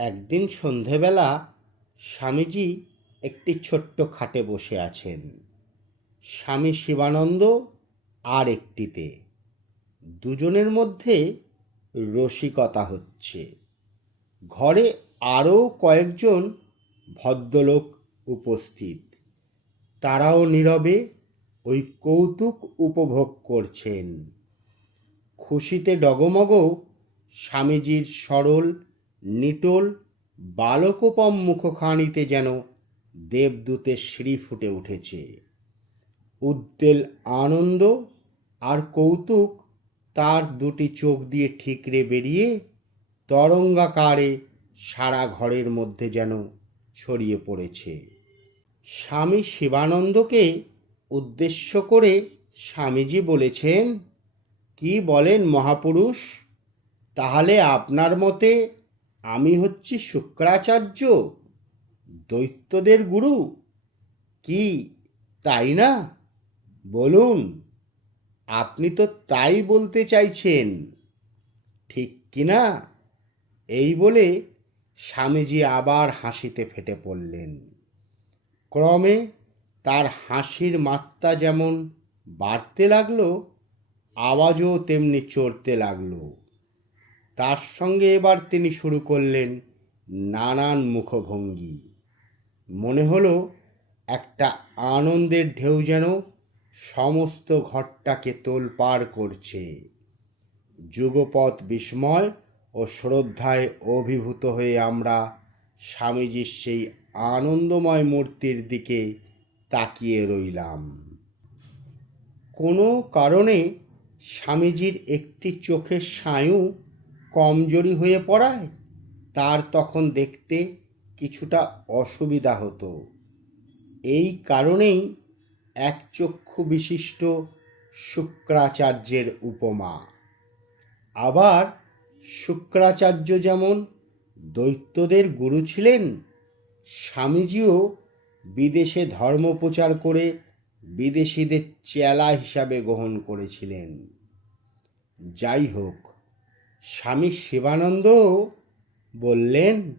একদিন সন্ধেবেলা স্বামীজি একটি ছোট্ট খাটে বসে আছেন। স্বামী শিবানন্দ আর একটিতে। দুজনের মধ্যে রসিকতা হচ্ছে। ঘরে আরও কয়েকজন ভদ্রলোক উপস্থিত। তারাও নীরবে ওই কৌতুক উপভোগ করছেন। খুশিতে ডগমগ স্বামীজির সরল নিটোল বালকোপম মুখখানিতে যেন দেবদূতের শ্রী ফুটে উঠেছে। উদ্বেল আনন্দ আর কৌতুক তার দুটি চোখ দিয়ে ঠিকরে বেরিয়ে তরঙ্গাকারে সারা ঘরের মধ্যে যেন ছড়িয়ে পড়েছে। স্বামী শিবানন্দকে উদ্দেশ্য করে স্বামীজি বলেছেন, কি বলেন মহাপুরুষ? তাহলে আপনার মতে আমি হচ্ছি শুক্রাচার্য, দৈত্যদের গুরু। কি, তাই না? বলুন, আপনি তো তাই বলতে চাইছেন। ঠিক কি না? এই বলে স্বামীজি আবার হাসিতে ফেটে পড়লেন। ক্রমে তার হাসির মাত্রা যেমন বাড়তে লাগল, আওয়াজও তেমনি চড়তে লাগল। তার সঙ্গে এবার তিনি শুরু করলেন নানান মুখভঙ্গি। মনে হলো একটা আনন্দের ঢেউ যেন সমস্ত ঘরটাকে তোলপাড় করছে। যুগপৎ বিস্ময় ও শ্রদ্ধায় অভিভূত হয়ে আমরা স্বামীজির সেই আনন্দময় মূর্তির দিকে তাকিয়ে রইলাম। কোনো কারণে স্বামীজির একটি চোখের স্নায়ু কমজোরি হয়ে পড়ায়, তার তখন দেখতে কিছুটা অসুবিধা হতো। এই কারণেই এক চক্ষু বিশিষ্ট শুক্রাচার্যের উপমা। আবার শুক্রাচার্য যেমন দৈত্যদের গুরু ছিলেন, স্বামীজিও বিদেশে ধর্ম প্রচার করে বিদেশিদের চেলা হিসাবে গ্রহণ করেছিলেন। যাই হোক স্বামী শিবানন্দ বললেন,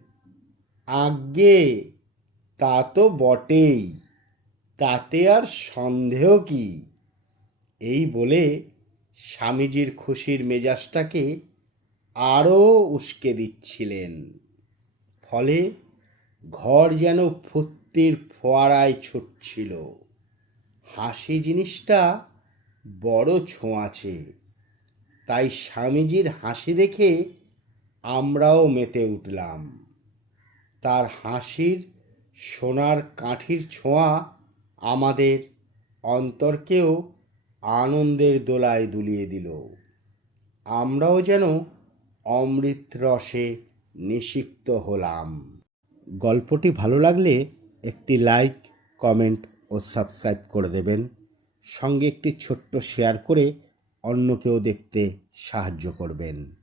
আজ্ঞে, তা তো বটেই, তাতে আর সন্দেহ কি? এই বলে স্বামীজির খুশির মেজাজটাকে আরও উস্কে দিচ্ছিলেন। ফলে ঘর যেন ফুর্তির ফোয়ারায় ছুটছিল। হাসি জিনিসটা বড় ছোঁয়াছে তাই স্বামীজির হাসি দেখে আমরাও মেতে উঠলাম। তার হাসির সোনার কাঠির ছোঁয়া আমাদের অন্তরকেও আনন্দের দোলায় দুলিয়ে দিল। আমরাও যেন অমৃত রসে নিষিক্ত হলাম। গল্পটি ভালো লাগলে একটি লাইক, কমেন্ট ও সাবস্ক্রাইব করে দেবেন। সঙ্গে একটি ছোট্ট শেয়ার করে অন্যকেও দেখতে সাহায্য করবেন।